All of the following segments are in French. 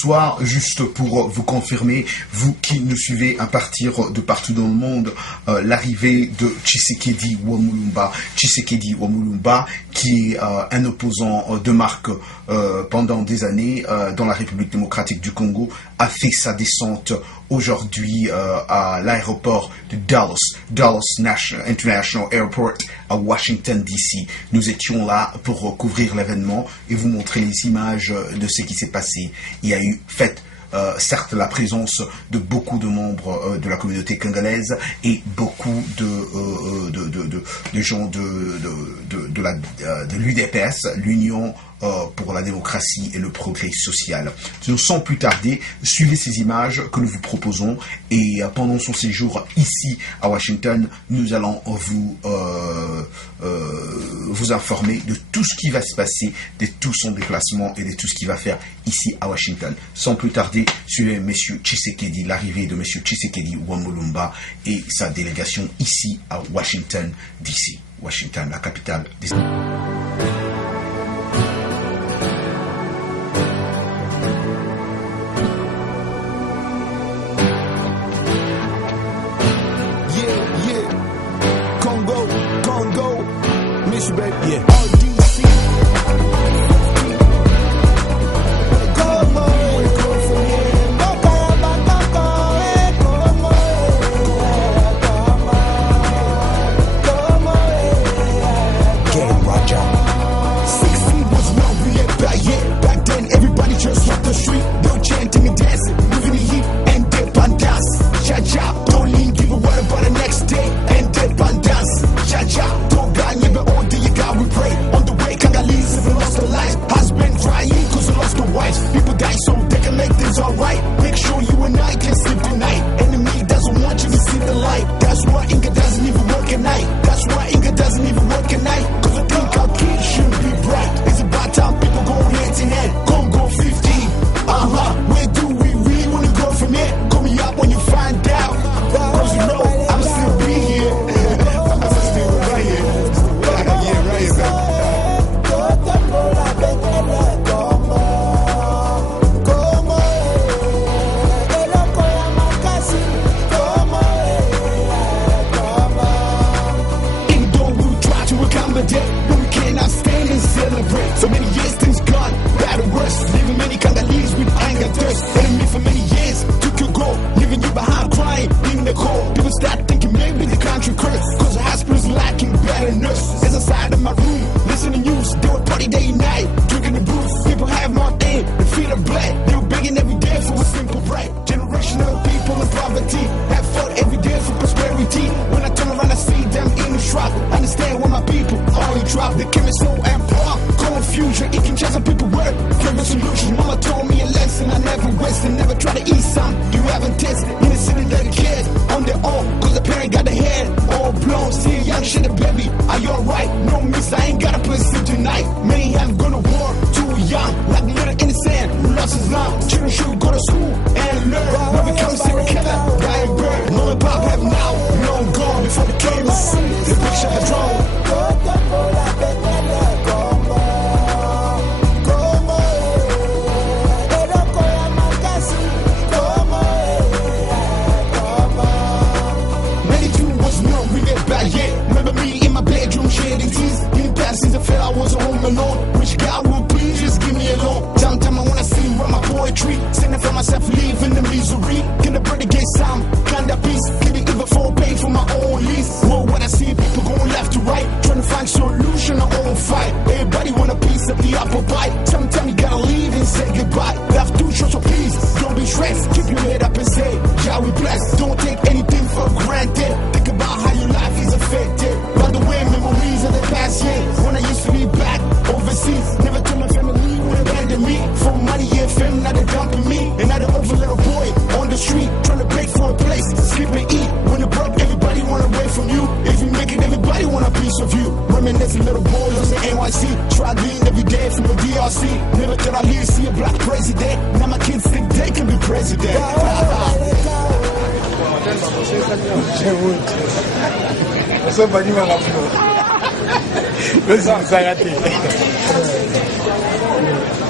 soir, juste pour vous confirmer, vous qui nous suivez à partir de partout dans le monde, l'arrivée de Tshisekedi Wamulumba. Tshisekedi Wamulumba, qui est un opposant de marque pendant des années dans la République démocratique du Congo, a fait sa descente aujourd'hui à l'aéroport de Dallas International Airport à Washington DC. Nous étions là pour couvrir l'événement et vous montrer les images de ce qui s'est passé. Il y a eu certes la présence de beaucoup de membres de la communauté congolaise et beaucoup de gens de l'UDPS, l'Union pour la démocratie et le progrès social. Sans plus tarder, suivez ces images que nous vous proposons et pendant son séjour ici à Washington, nous allons vous informer de tout ce qui va se passer, de tout son déplacement et de tout ce qu'il va faire ici à Washington. Sans plus tarder, suivez M. Tshisekedi, l'arrivée de M. Tshisekedi Wamulumba et sa délégation ici à Washington DC. Washington, la capitale des États-Unis. Baby, yeah. Você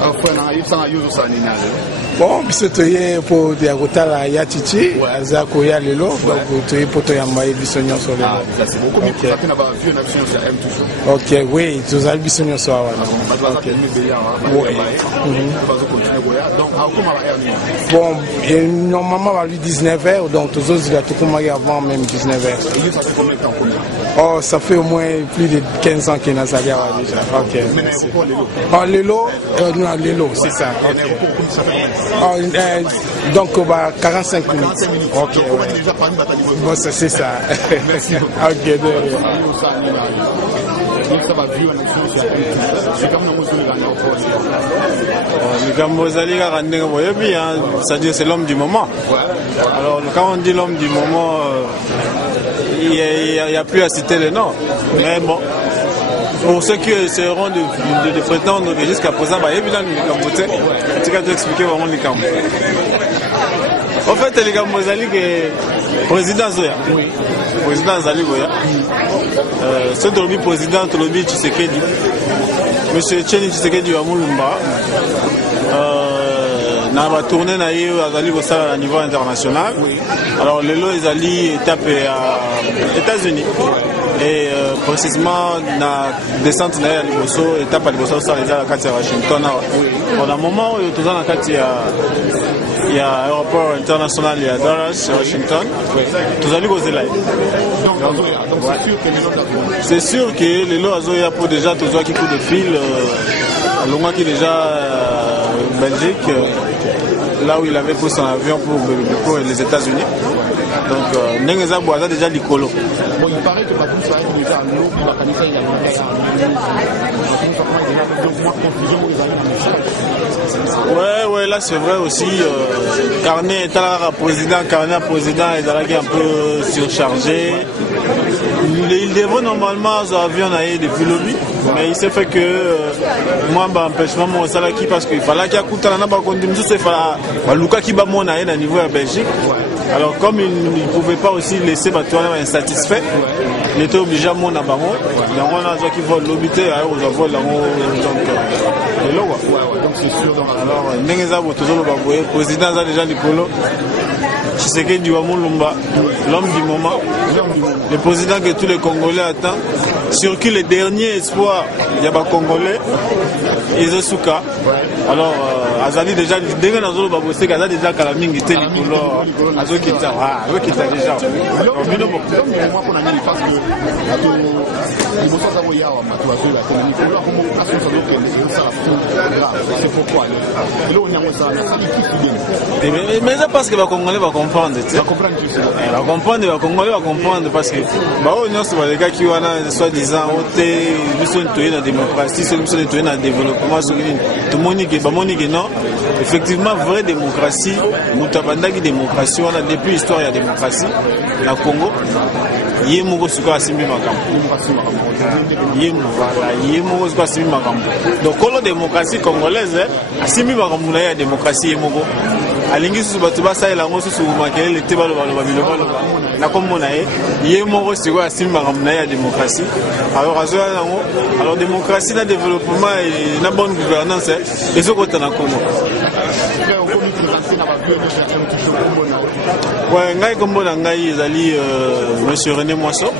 Bon, c'est pour des rotala yatichi, azako ya lelo, donc tu es pour te yambaye bisognon sur le. Ok, oui, tu as bisognon sur bon, normalement, à lui 19h, donc tous autres, il a tout commencé avant même 19h. Oh, ça fait au moins plus de 15 ans qu'il a déjà. Ok. Oh, Lélo, non, Lélo, c'est ça. Okay. Oh, donc, 45 minutes. Ok. Bon, c'est ça. Ok, c'est l'homme du moment. Alors, quand on dit l'homme du moment, il n'y a plus à citer les noms. Mais bon, pour ceux qui essaieront de prétendre que jusqu'à présent, évidemment, tu vas expliquer vraiment les camps. En fait, les gars, président Zoya. Oui. Président Zali Goya. C'est le président Tolobi Tshisekedi. Monsieur Tcheni Tshisekedi wa Mulumba. Na va tourner na yo azali ko sala à niveau international. Alors le lot ezali étape à États-Unis et précisément na descente na ya liboso étape à liboso ça les à kati ya Washington. Pendant un moment où tout dans kati il y a aéroport international il y a Dallas Washington. Tout allez causer là. C'est sûr que les lots azoya pour déjà tous qui coup de fil à Longwa qui déjà Belgique là où il avait pris son avion pour les États-Unis. Donc, Nengeza Boaza déjà l'icolo. Bon, il paraît que Bakoum ça a déjà à l'eau, il va canaliser il a ouais, là c'est vrai aussi. Carnet est à président, et Zalaki un peu surchargé. Il devrait normalement avoir avion depuis le lobby, mais il s'est fait que moi, empêchement mon Salaki parce qu'il fallait qu'il y ait il fallait Luka qui va mon à niveau à Belgique. Alors comme il ne pouvait pas aussi laisser Batouana insatisfait, il était obligé à mon abaron. Donc on a qui vole l'obité, on a volé donc c'est sûr. Alors Nengeza toujours le président a déjà Nicolo. Tshisekedi wa Mulumba, l'homme du moment, le président que tous les Congolais attendent, sur qui le dernier espoir, il y a des Congolais, Izesuka. Alors, Azali déjà, dès qu'on a besoin de bosser, Azali déjà Kalaming était Nicolo, Azokita, Azokita déjà. Moi, qu'on a mis parce que c'est pourquoi. Mais c'est parce que les Congolais vont comprendre. Ils vont comprendre parce que les gars qui ont soi-disant nous sommes dans la démocratie, nous sommes dans le développement. Tout le monde dit que non. Effectivement, vraie démocratie, nous avons une démocratie, on a depuis l'histoire de la démocratie, la Congo. Donc, la démocratie congolaise, la démocratie alingi susu bato basalela yango susu makele lete baloba na komona ye moko sikoyo asimbi makambo na ye ya démocratie. Alors azoya yango, alors démocratie na développement et na bonne gouvernance ezokota na Congo. Ouais, ngai kombo na ngai ezali monsieur René Moisseau.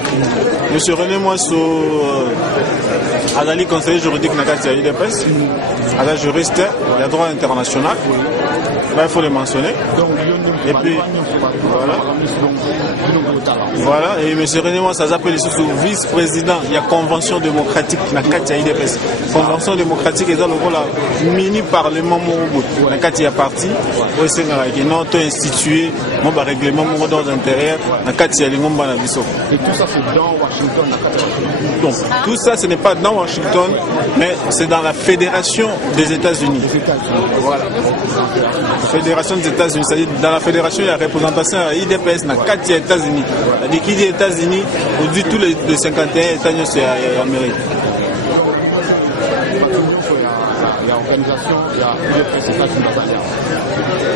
Monsieur René Moisseau azali conseiller juridique na kati ya UDPS, azali juriste ya droit international. Là, il faut le mentionner. Et puis, voilà. Et M. René Moisseau s'appelle le vice-président. Il y a convention démocratique. Convention démocratique est dans le rôle mini-parlement. Il y a parti. Il y a institué un règlement d'ordre intérieur. Et tout ça, c'est dans Washington. Donc, tout ça, ce n'est pas dans Washington, mais c'est dans la Fédération des États-Unis. Voilà. Fédération des États-Unis, c'est-à-dire dans la fédération il y a représentation à IDPS dans 4 États-Unis. C'est-à-dire qui dit États-Unis, on dit tous les 51 États-Unis c'est Amérique. Il y a organisation, il y a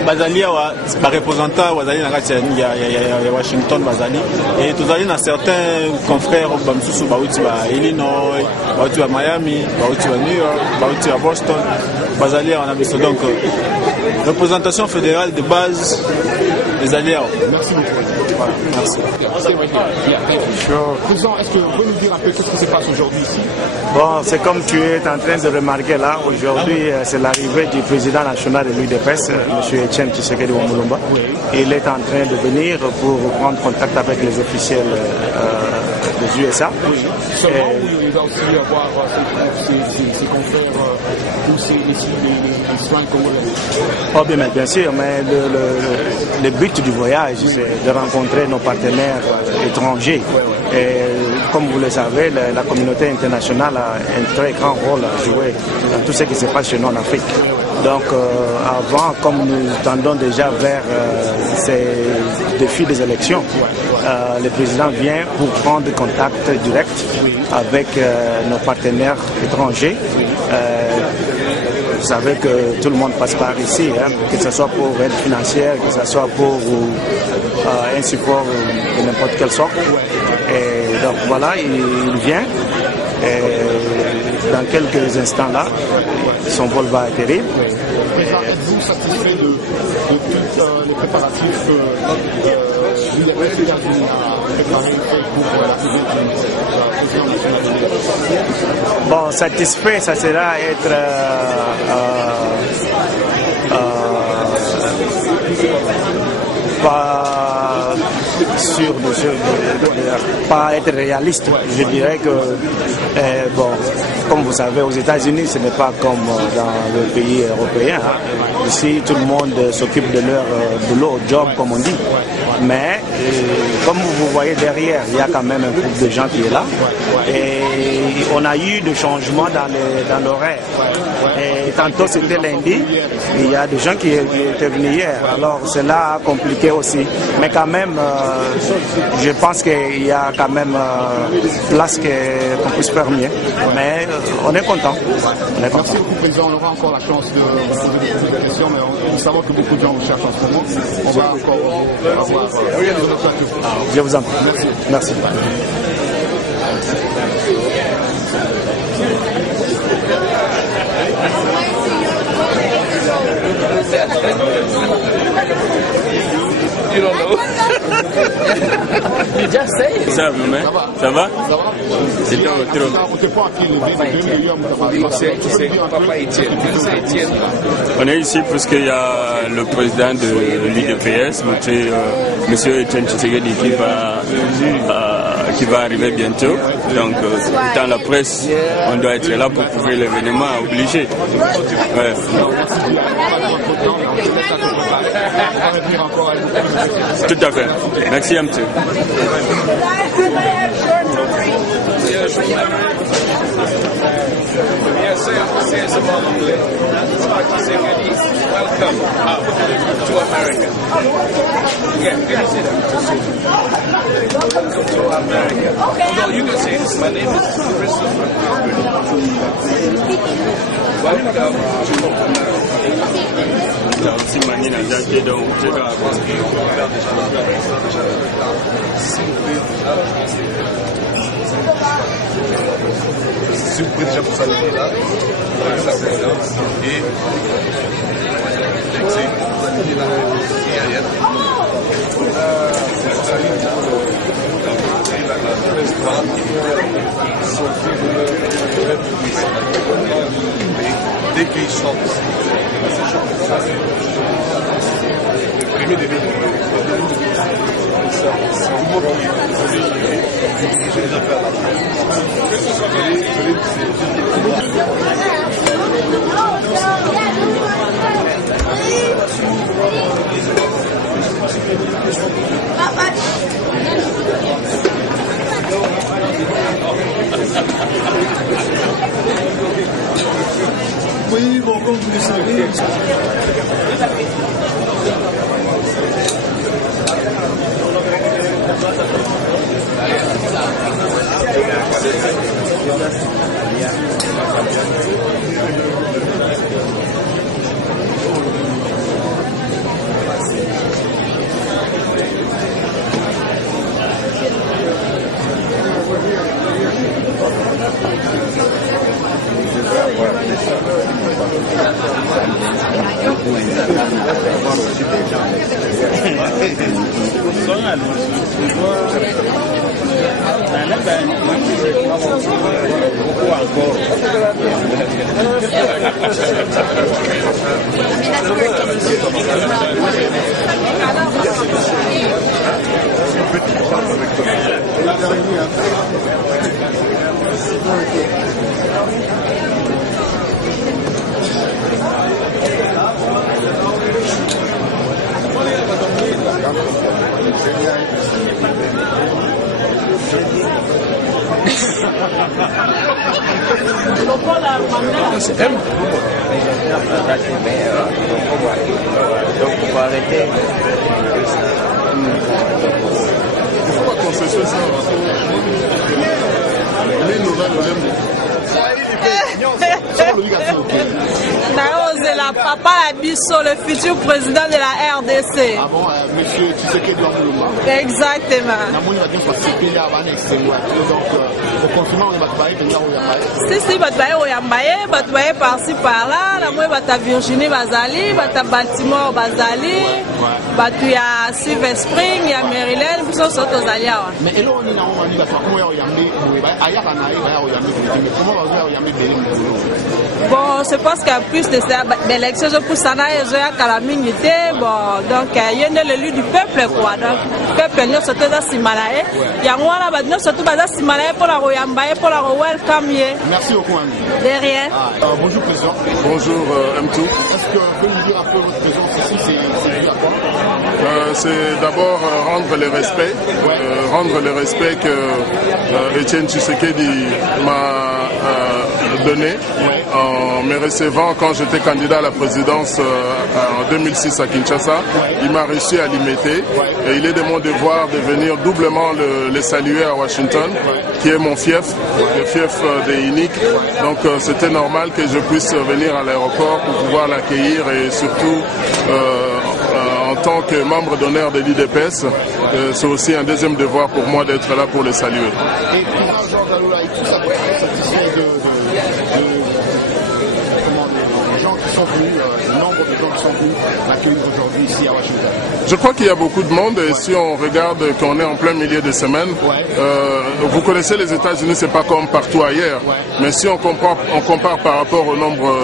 Bazali a représentant Bazali il y a Washington Bazali et tous allés dans certains confrères Bamsusu Bauti à Illinois, Bauti à Miami, Bauti à New York, Bauti à Boston. Basalia en Abisso. Donc, représentation fédérale de base des Alliés. Merci beaucoup. Voilà, merci. Président, est-ce que vous pouvez nous dire un peu qu'est-ce qui se passe aujourd'hui ici? Bon, c'est comme tu es en train de remarquer là, aujourd'hui c'est l'arrivée du président national de l'UDPS, M. Etienne Tshisekedi Wamulumba. Il est en train de venir pour prendre contact avec les officiels des USA. Seulement où il va aussi avoir ses confrères, tous les soins congolais. Oh bien sûr, mais le but du voyage, c'est de rencontrer nos partenaires étrangers. Et comme vous le savez, la communauté internationale a un très grand rôle à jouer dans tout ce qui se passe chez nous en Afrique. Donc avant, comme nous tendons déjà vers ces défis des élections, le président vient pour prendre contact direct avec nos partenaires étrangers. Vous savez que tout le monde passe par ici, hein, que ce soit pour aide financière, que ce soit pour un support de n'importe quelle sorte. Et donc voilà, il vient. Et dans quelques instants là, son vol va atterrir. Êtes-vous satisfait de tous les préparatifs Bon, satisfait, ça sera être pas sûr de pas être réaliste. Je dirais que bon, comme vous savez, aux États-Unis, ce n'est pas comme dans le pays européen. Hein. Ici, tout le monde s'occupe de leur boulot, job, comme on dit. Mais comme vous voyez derrière, il y a quand même un groupe de gens qui est là. Et on a eu des changements dans l'horaire. Et tantôt c'était lundi, il y a des gens qui étaient venus hier. Alors cela a compliqué aussi. Mais quand même, je pense qu'il y a quand même place qu'on puisse faire mieux. Mais on est content. Merci beaucoup, Président. On aura encore la chance de vous poser des questions, mais on sait que beaucoup de gens vous cherchent en ce moment. On va encore avoir je vous en prie. Merci. You don't know. You just say it. Ça va? C'est trop. On est ici parce qu'il y a le président de l'UDPS, M. Etienne Tshisekedi, qui va arriver bientôt. Donc, dans la presse, on doit être là pour couvrir l'événement obligé. Ouais. Tout à fait. Merci, M. Welcome to America. Yeah, you can say that. Welcome to America. No, you can say this. My name is Christopher. Welcome to America. Si vous pouvez déjà vous saluer là, la présidence et vous allez là et arrière. Dès qu'ils sortent, le premier début c'est tout le monde qui dirige les affaires là. Oui, bon, comme vous le savez, Yeah. Donc on va arrêter. Il faut pas concesser ça. la papa Abisso, le futur président de la RDC. Ah bon, monsieur Tshisekedi Wamulumba. Exactement. Si, Batbaye Oyambaye, Batbaye par-ci par-là, la moitié Bata Virginie Bazali, Bata Baltimore Bazali, Batuya Silver Spring, ya Maryland, puis ça saute aux alliés. Mais et là on est dans un niveau comment Oyambi, bon, je pense qu'en plus de ça, l'élection je pousse à Naïja Kalamingité, bon, donc il y a l'élu du peuple quoi, donc le peuple nous surtout dans Simalaye, il y a moi là, nous surtout dans Simalaye pour la Oyambaye, pour la welcome. Merci beaucoup Andy. De rien. Bonjour président. Bonjour M2. Est-ce que vous pouvez nous dire un peu votre présence ici, c'est dû à quoi? C'est d'abord rendre les respects que Etienne Tshisekedi m'a donné en me recevant quand j'étais candidat à la présidence en 2006 à Kinshasa. Il m'a reçu à l'Imité et il est de mon devoir de venir doublement le saluer à Washington, qui est mon fief, le fief des Inik. Donc c'était normal que je puisse venir à l'aéroport pour pouvoir l'accueillir et surtout en tant que membre d'honneur de l'IDPS, c'est aussi un deuxième devoir pour moi d'être là pour le saluer. Et comment Jean Galula et tout ça pour être satisfait de gens qui sont venus, le nombre de gens qui sont venus l'accueillir aujourd'hui ici à Washington? Je crois qu'il y a beaucoup de monde et si on regarde qu'on est en plein milieu de semaine, vous connaissez les États-Unis, c'est pas comme partout ailleurs, mais si on compare par rapport au nombre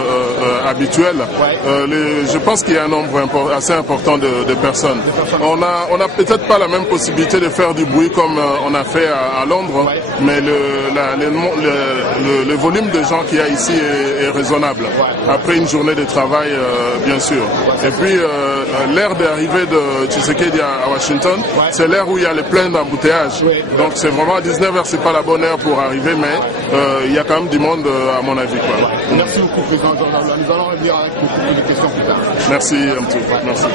habituel, je pense qu'il y a un nombre assez important de personnes. On a peut-être pas la même possibilité de faire du bruit comme on a fait à Londres, mais le volume de gens qu'il y a ici est raisonnable. Après une journée de travail, bien sûr. Et puis l'heure d'arrivée de Tshisekedi à Washington, c'est l'heure où il y a le plein d'embouteillages. Donc c'est vraiment à 19h, c'est pas la bonne heure pour arriver, mais il y a quand même du monde à mon avis. Quoi. Merci beaucoup, Président Jordan. Nous allons revenir avec beaucoup de questions plus tard. Merci, M2. Merci.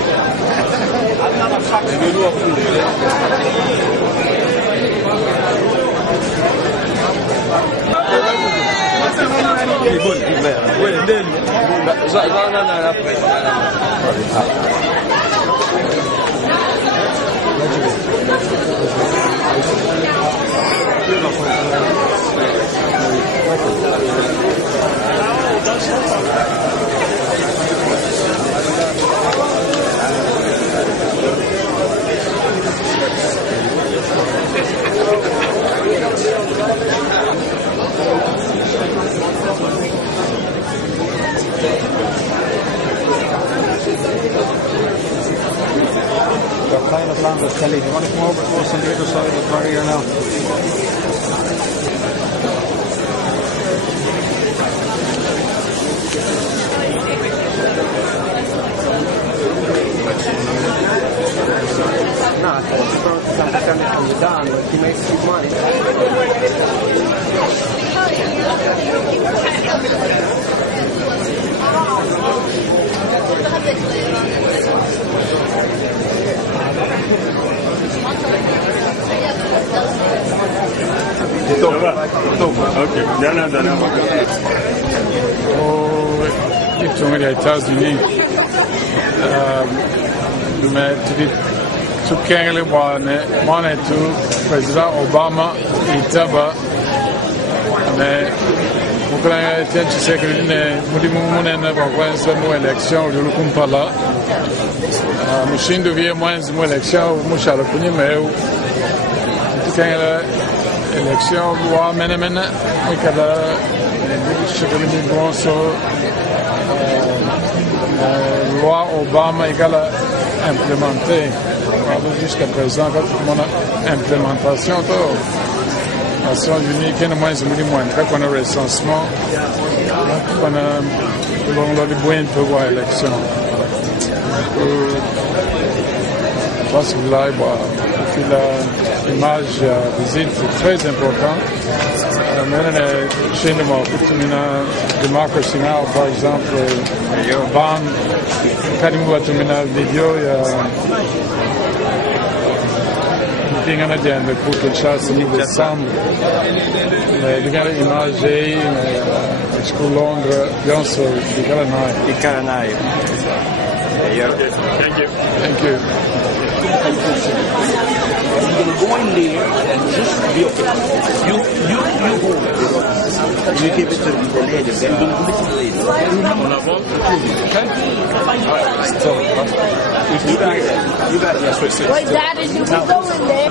Pilot laten stellen. Wat ik me ook voorstellen, dus dat waren hier nou. Nou, dat kan niet gedaan, want die makes good money. Ik toen de États-Unis, mais tout kengele bwana tu président Obama itaba, mais mukula Etienne Tshisekedi ne mudimu munene bakwenza mu election ulukumpala Mushindo via moins uma eleição, mucha opinião meu. Tem a eleição loi menemene, e cada chegando de bom só loi Obama égale implémentée. Jusqu'à présent, quand on a implémentation, les Nations Unies, qui est moins ou moins, quand on a recensement, on a des moyens pour voir l'élection. Je pense que là, l'image visite est très importante. Chez nous, la démocratie, par exemple, Ban, quand nous avons une vidéo, meeting canadien pour Kinshasa en décembre. Die image aí, school Londres, bien sûr, di Karanai. Thank you. Go in there and just be okay. You hold it. You give it to the lady. Then don't give it to the lady. Okay? You got it. Yes, wait, Wait, Daddy, you can go in there.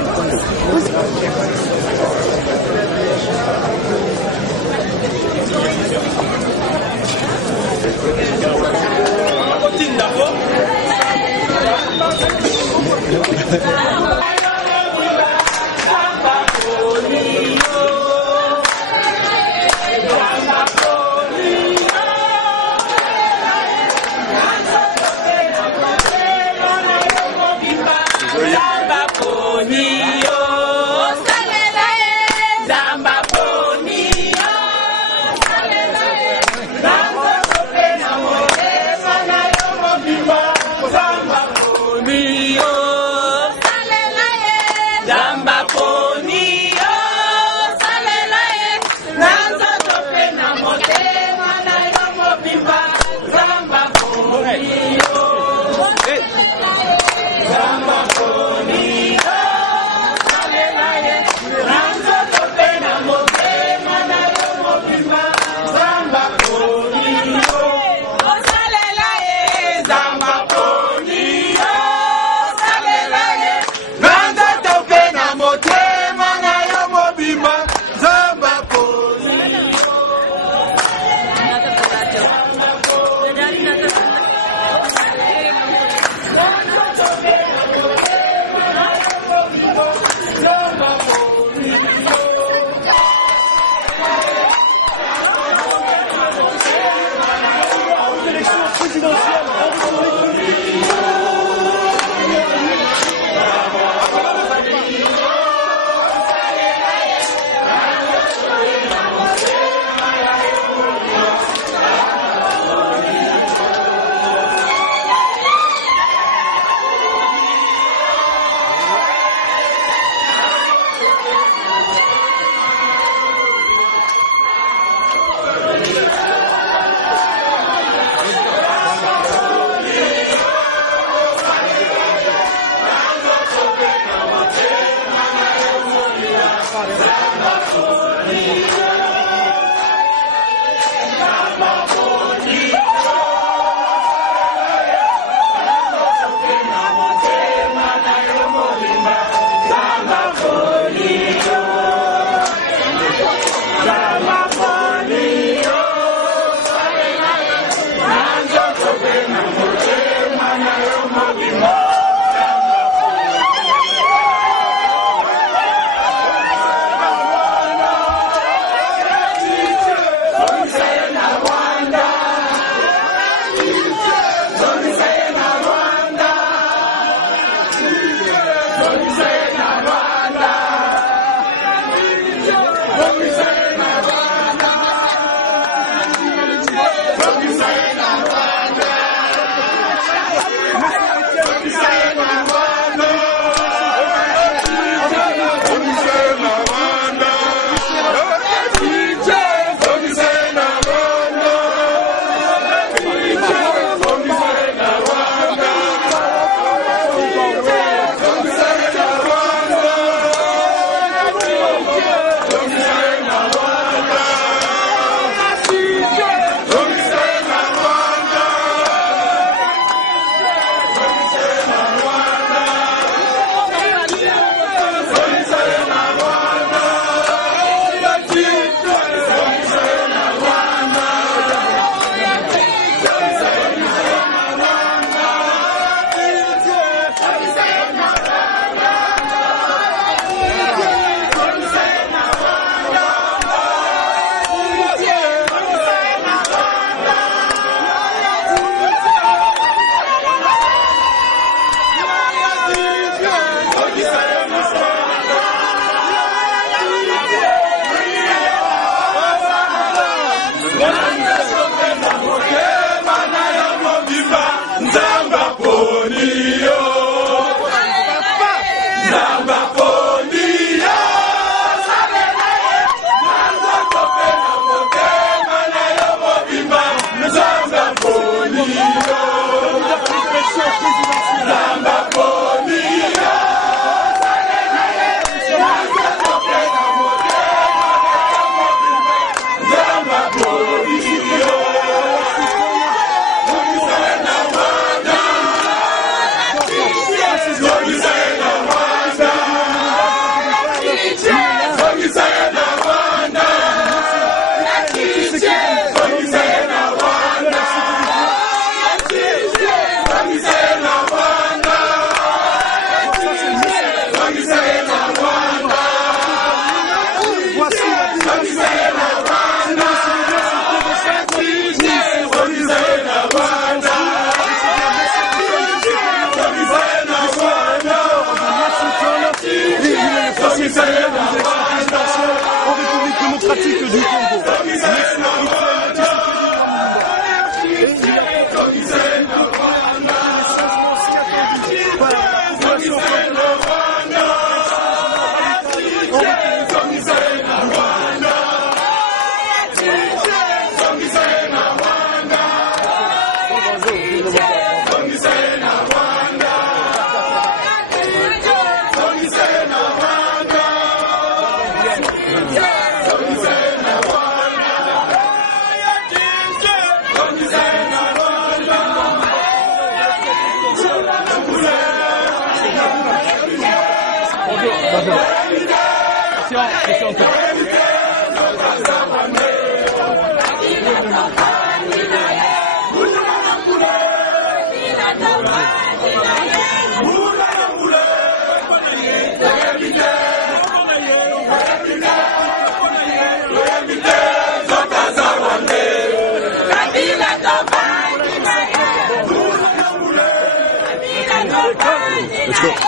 Let's go.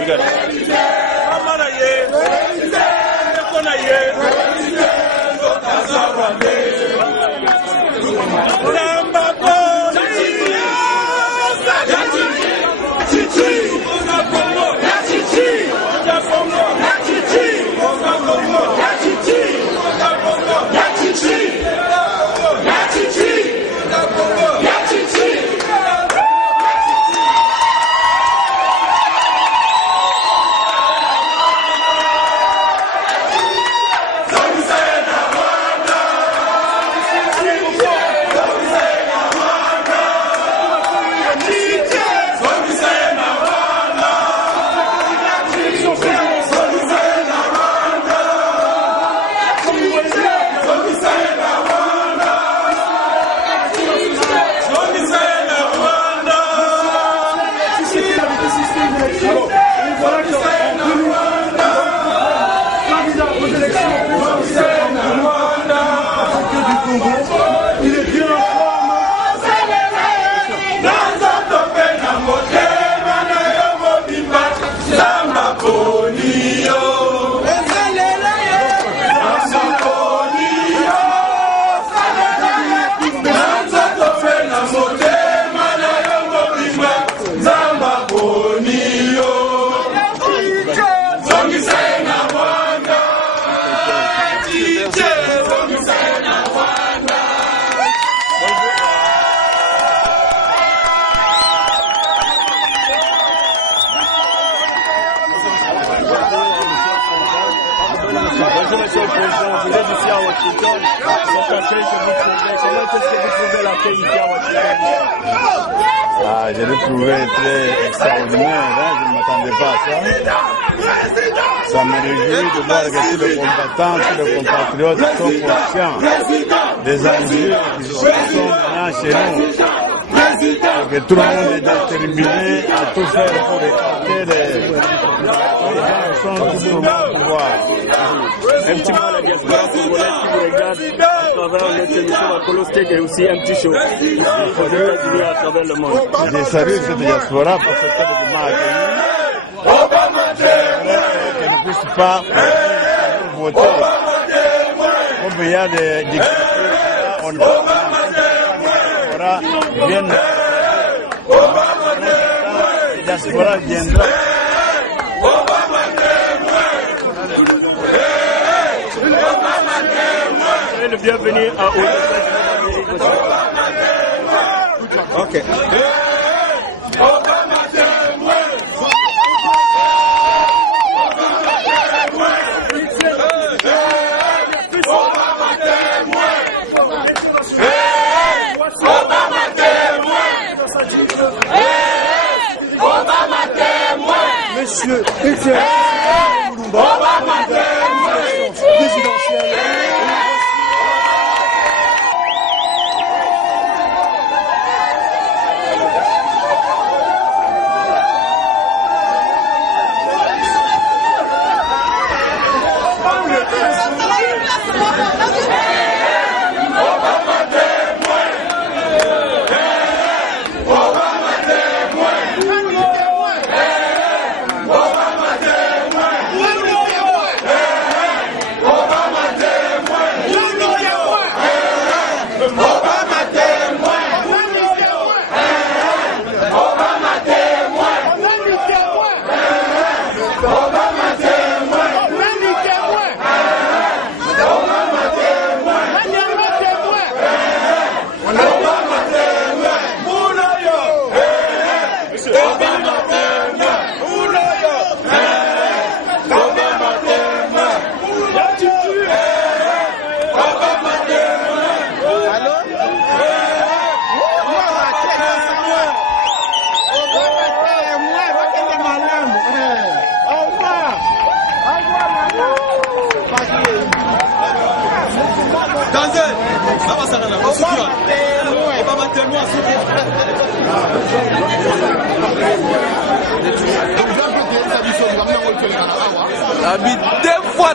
We got Ah, je l'ai trouvé très extraordinaire, hein, je ne m'attendais pas à ça. Ça me réjouit de voir que tous les combattants, tous les compatriotes sont conscients des enjeux qui sont maintenant chez nous. Et que tout le monde est déterminé à tout faire pour écarter les gens qui sont toujours au pouvoir. Un petit mot à la diaspora congolaise qui vous regarde à travers notre émission à Colostek et aussi un petit show aux États-Unis à travers le monde. Je salue cette diaspora pour ce que m'a accueilli. Qu'elle ne puisse pas voter. Comme il y a des dictatures, on ne peut pas viennent diaspora viendra. Soyez le bienvenu aux États-Unis d'Amérique. Ok. Monsieur, Deux fois,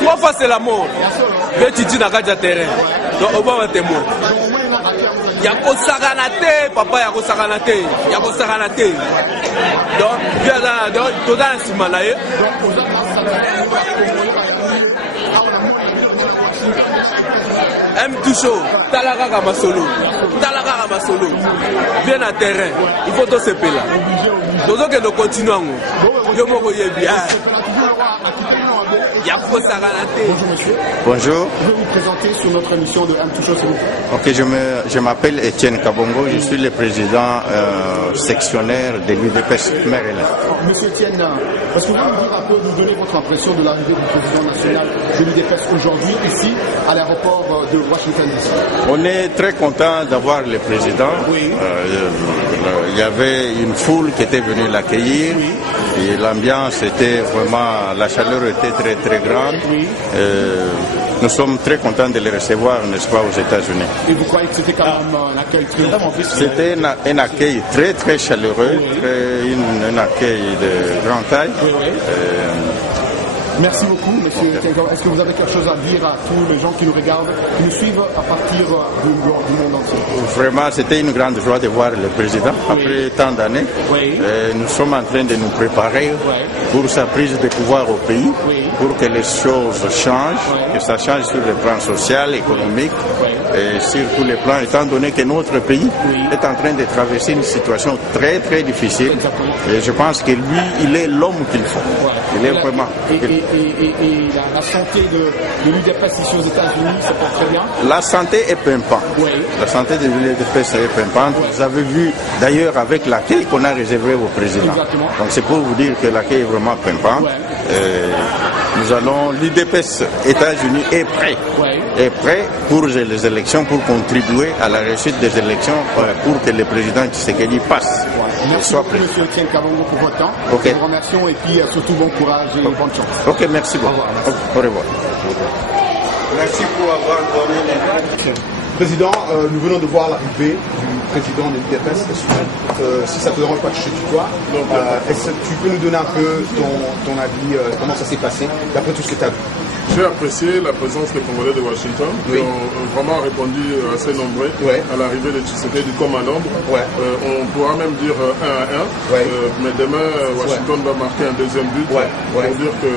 3 fois c'est la mort. Mais tu dis n'a qu'à terrain. Donc on va te mourir. Yako saganate, papa yako saganate, yako saganate. Donc bien là, donc tout dans ce malaye. M Toucho, Talaga Masolo, Talaga Masolo. Bien à terrain, il faut tout se payer là. Donc que nous continuons. Je me voyais bien. Bonjour monsieur. Bonjour. Je vais vous présenter sur notre émission de M Toucho, s'il vous plaît. Ok, je m'appelle Étienne Kabongo, je suis le président sectionnaire de l'UDPS Maryland. Monsieur Étienne, est-ce que vous pouvez nous dire un peu, nous donner votre impression de l'arrivée du président national de l'UDPS aujourd'hui, ici, à l'aéroport de Washington DC? On est très content d'avoir le président. Oui. Il y avait une foule qui était venue l'accueillir. Oui. Et l'ambiance était vraiment, la chaleur était très très grande. Oui. Nous sommes très contents de les recevoir, n'est-ce pas, aux États-Unis. Et vous croyez que c'était quand même un accueil très... C'était un accueil très très chaleureux, oui. Un accueil de grande taille. Oui, oui. Merci beaucoup, monsieur. Est-ce que vous avez quelque chose à dire à tous les gens qui nous regardent, qui nous suivent à partir du monde entier? Vraiment, c'était une grande joie de voir le président après tant d'années. Oui. Nous sommes en train de nous préparer pour sa prise de pouvoir au pays, pour que les choses changent, que ça change sur le plan social, économique et sur tous les plans, étant donné que notre pays est en train de traverser une situation très très difficile. Et je pense que lui, il est l'homme qu'il faut. Il est vraiment... Et la santé de l'UDPS ici aux États-Unis, ça porte très bien? La santé est pimpante. Oui. La santé de l'UDPS est pimpante. Oui. Vous avez vu d'ailleurs avec l'accueil qu'on a réservé au président. Exactement. Donc c'est pour vous dire que l'accueil est vraiment pimpant. Nous allons, l'UDPS États-Unis est prêt. Est prêt pour les élections, pour contribuer à la réussite des élections, pour que le président Tshisekedi passe. Merci beaucoup, monsieur Étienne Kabongo, pour votre temps. Okay. Nous vous remercions et puis surtout bon courage et bonne chance. Ok, merci beaucoup. Au revoir. Merci pour avoir donné les... Président, nous venons de voir l'arrivée du président de l'UDPS. Si ça ne te dérange pas que je te tutoie, est-ce que tu peux nous donner un peu ton avis, comment ça s'est passé, d'après tout ce que tu as vu? J'ai apprécié la présence des Congolais de Washington qui ont vraiment répondu assez nombreux à l'arrivée de Tshisekedi comme un nombre. On pourra même dire 1-1, mais demain Washington va marquer un deuxième but pour dire que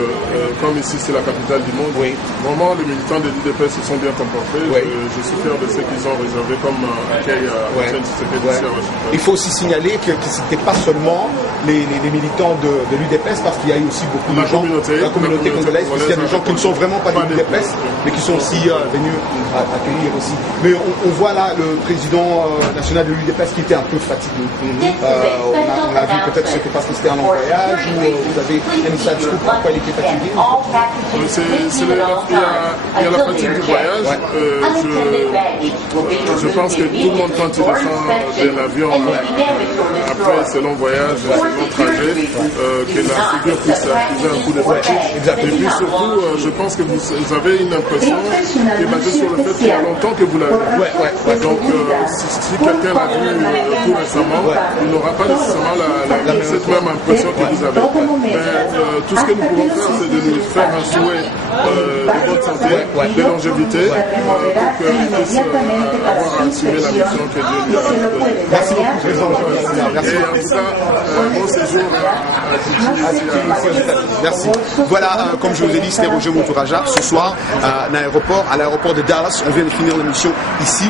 comme ici c'est la capitale du monde, vraiment les militants de l'UDPS se sont bien comportés. Je suis fier de ce qu'ils ont réservé comme accueil à Tshisekedi ici à Washington. Il faut aussi signaler que ce n'était pas seulement les militants de l'UDPS, parce qu'il y a eu aussi beaucoup de gens, la communauté congolaise, parce qu'il y a des gens qui ne sont vraiment pas de l'UDPS, mais qui sont aussi venus accueillir aussi. Mais on voit là le président national de l'UDPS qui était un peu fatigué. On a vu peut-être que c'était parce que c'était un long voyage, ou vous avez un inside scoop pourquoi il était fatigué. Il y a la fatigue du voyage. Je pense que tout le monde, quand il descend de l'avion après ce long voyage, ce long trajet, que la figure puisse accuser un coup de fatigue. Et puis surtout, je pense que vous avez une impression qui est basée sur le fait qu'il y a longtemps que vous l'avez vu. Donc, si quelqu'un l'a vu tout récemment, il n'aura pas nécessairement cette même impression que vous avez. Mais tout ce que nous pouvons faire, c'est de lui faire un souhait de bonne santé, de longévité, pour qu'il puisse avoir assumé la mission que Dieu lui a donnée. Merci beaucoup, Président. Merci. Et en tout cas, bon séjour à Titi. Merci. Voilà, comme je vous ai dit, c'était Roger Mouturaja. Ce soir, à l'aéroport de Dallas, on vient de finir l'émission ici.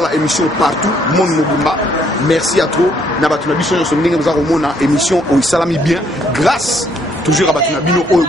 La émission partout, monde Mobumba. Merci à toi. Nabatuna émission au Salami bien. Grâce toujours à Batunabino aux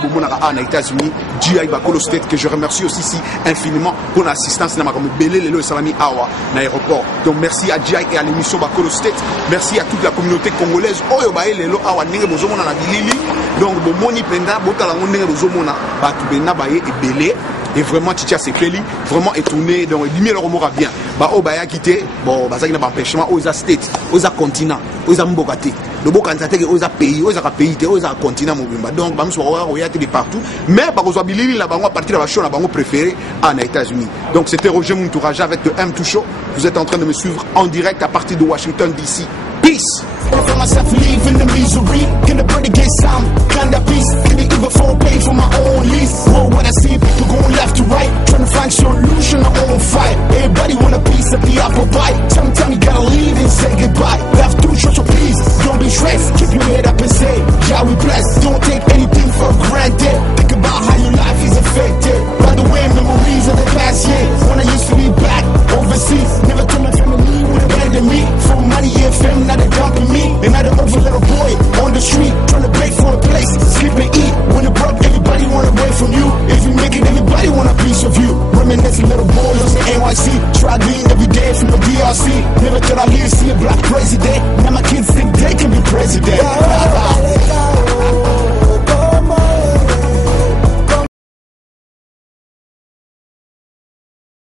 États-Unis, GI Bakolo State, que je remercie aussi infiniment pour l'assistance de Belé Lelo Salami Awa à l'aéroport. Donc merci à GI et à l'émission Bakolo State. Merci à toute la communauté congolaise. Oyo Bae Lelo Awa Nenge Bozomona na Bilili. Donc Bomoni Penda, Botala Nenge Bozomona, Batubena Bae et Belé. Et vraiment, Titia Sekeli, vraiment étonné. Donc, il le remora bien. Bah, au Baya quitté, bon, bah, ça y a un empêchement aux States, aux continents, aux Mbokate. Le Bokantate, aux pays, aux pays, aux continents, donc, bah, on y a de partout. Mais, bah, aux Abilili, là, on va partir de la chose, là, on préféré en États-Unis. Donc, c'était Roger Mouturaja avec le M2 Show. Vous êtes en train de me suivre en direct à partir de Washington, D.C. Peace! I feel myself leaving the misery. Can the bird get some kind of peace? Can the even phone pay for my own lease? Well, what I see people going left to right, trying to find solution to own fight. Everybody want a piece of the apple pie. Tell me, gotta leave and say